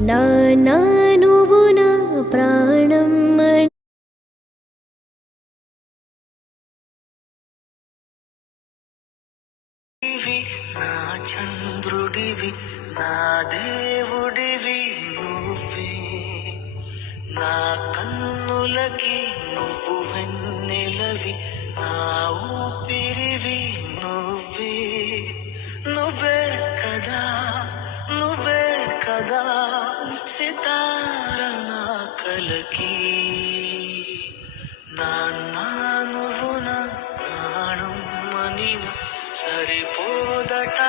నాన్నా నువ్వు నా ప్రాణం నా చంద్రుడివి నా దేవుడివి నువ్వే నా కన్నులకి నువ్వు వెన్నెలవి నా ఊపిరివి నువ్వే నువ్వే కదా నువ్వే కదా సితార నా కలకి నాన్నా నువ్వు నా ప్రాణం మనిన సరిపోదట